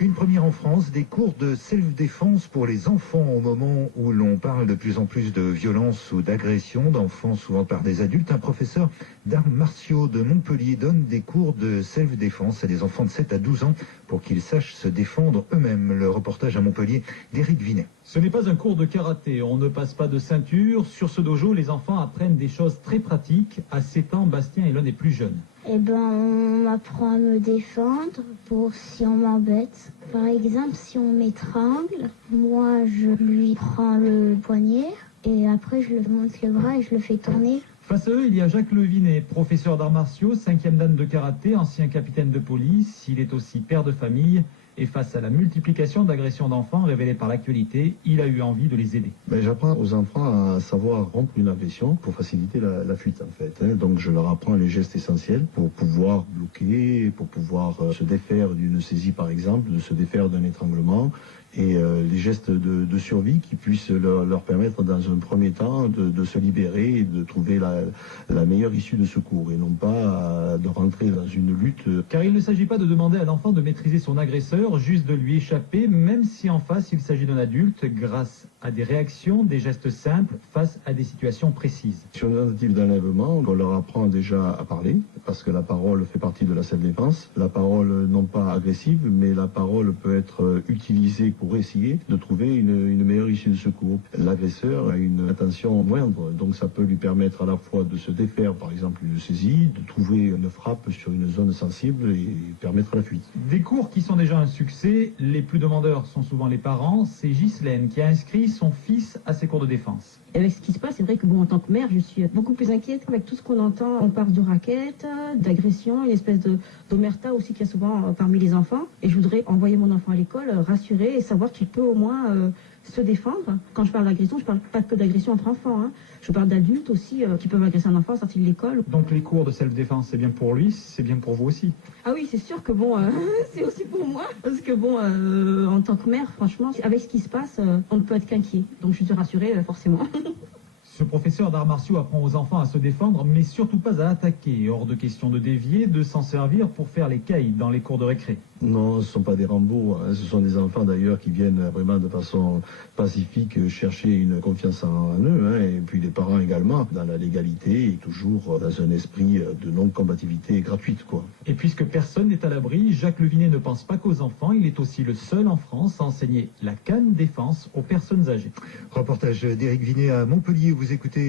Une première en France, des cours de self-défense pour les enfants au moment où l'on parle de plus en plus de violence ou d'agression d'enfants, souvent par des adultes. Un professeur d'arts martiaux de Montpellier donne des cours de self-défense à des enfants de 7 à 12 ans pour qu'ils sachent se défendre eux-mêmes. Le reportage à Montpellier d'Éric Vinet. Ce n'est pas un cours de karaté, on ne passe pas de ceinture. Sur ce dojo, les enfants apprennent des choses très pratiques. À 7 ans, Bastien est l'un des plus jeunes. On m'apprend à me défendre pour si on m'embête. Par exemple, si on m'étrangle, moi je lui prends le poignet et après je le monte le bras et je le fais tourner. Face à eux, il y a Jacques Levinet, professeur d'arts martiaux, 5e dan de karaté, ancien capitaine de police. Il est aussi père de famille. Et face à la multiplication d'agressions d'enfants révélées par l'actualité, il a eu envie de les aider. J'apprends aux enfants à savoir rompre une agression pour faciliter la fuite en fait. Donc je leur apprends les gestes essentiels pour pouvoir bloquer, pour pouvoir se défaire d'une saisie par exemple, de se défaire d'un étranglement. Et les gestes de survie qui puissent leur permettre dans un premier temps de se libérer et de trouver la meilleure issue de secours et non pas de rentrer dans une lutte. Car il ne s'agit pas de demander à l'enfant de maîtriser son agresseur, juste de lui échapper, même si en face il s'agit d'un adulte, grâce à des réactions, des gestes simples face à des situations précises. Sur une tentative d'enlèvement, on leur apprend déjà à parler, parce que la parole fait partie de la self-défense. La parole non pas agressive, mais la parole peut être utilisée pour essayer de trouver une meilleure issue de secours. L'agresseur a une attention moindre, donc ça peut lui permettre à la fois de se défaire, par exemple, une saisie, de trouver une frappe sur une zone sensible et permettre la fuite. Des cours qui sont déjà un succès, les plus demandeurs sont souvent les parents. C'est Ghislaine qui a inscrit son fils à ces cours de défense. Avec ce qui se passe, c'est vrai que en tant que mère, je suis beaucoup plus inquiète avec tout ce qu'on entend. On parle de raquettes, d'agression, une espèce d'omerta aussi qu'il y a souvent parmi les enfants. Et je voudrais envoyer mon enfant à l'école, rassurer et savoir qu'il peut au moins se défendre. Quand je parle d'agression, je parle pas que d'agression entre enfants. Je parle d'adultes aussi qui peuvent agresser un enfant à sortir de l'école. Donc les cours de self-défense, c'est bien pour lui, c'est bien pour vous aussi. Ah oui, c'est sûr que c'est aussi pour moi. Parce que en tant que mère, franchement, avec ce qui se passe, on ne peut être qu'inquiet. Donc je suis rassurée, forcément. Ce professeur d'arts martiaux apprend aux enfants à se défendre, mais surtout pas à attaquer. Hors de question de dévier, de s'en servir pour faire les caïds dans les cours de récré. Non, ce ne sont pas des Rambo, ce sont des enfants d'ailleurs qui viennent vraiment de façon pacifique chercher une confiance en eux, et puis les parents également, dans la légalité et toujours dans un esprit de non-combativité gratuite, quoi. Et puisque personne n'est à l'abri, Jacques Levinet ne pense pas qu'aux enfants, il est aussi le seul en France à enseigner la canne défense aux personnes âgées. Reportage d'Éric Vinet à Montpellier, vous écoutez